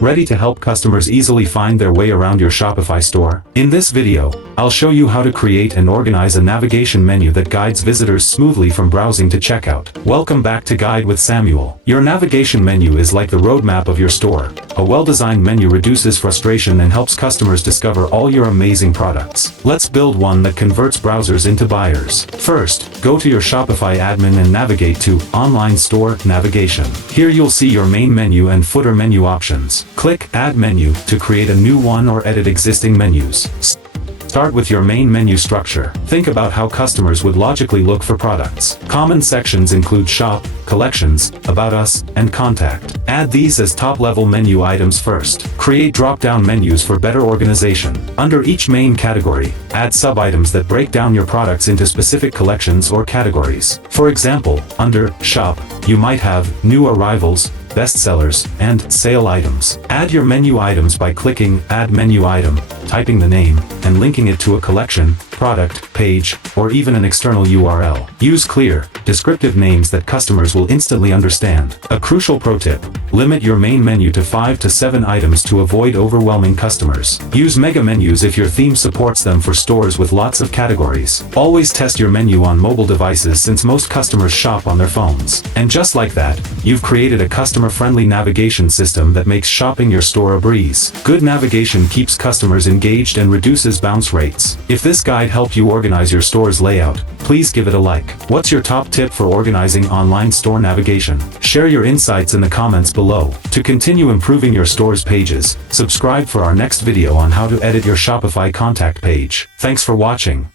Ready to help customers easily find their way around your Shopify store? In this video, I'll show you how to create and organize a navigation menu that guides visitors smoothly from browsing to checkout. Welcome back to Guide with Samuel. Your navigation menu is like the roadmap of your store. A well-designed menu reduces frustration and helps customers discover all your amazing products. Let's build one that converts browsers into buyers. First, go to your Shopify admin and navigate to Online Store Navigation. Here you'll see your main menu and footer menu options. Click Add Menu to create a new one or edit existing menus. Start with your main menu structure. Think about how customers would logically look for products. Common sections include Shop, Collections, About Us, and Contact. Add these as top-level menu items first. Create drop-down menus for better organization. Under each main category, add sub-items that break down your products into specific collections or categories. For example, under Shop, you might have New Arrivals, Bestsellers, and Sale items. Add your menu items by clicking Add Menu Item, typing the name, and linking it to a collection, product, page, or even an external URL. Use clear, descriptive names that customers will instantly understand. A crucial pro tip: limit your main menu to 5 to 7 items to avoid overwhelming customers. Use mega menus if your theme supports them for stores with lots of categories. Always test your menu on mobile devices since most customers shop on their phones. And just like that, you've created a customer-friendly navigation system that makes shopping your store a breeze. Good navigation keeps customers engaged and reduces bounce rates. If this guide helped you organize your store's layout, please give it a like. What's your top tip for organizing online store navigation? Share your insights in the comments below. To continue improving your store's pages, subscribe for our next video on how to edit your Shopify contact page. Thanks for watching.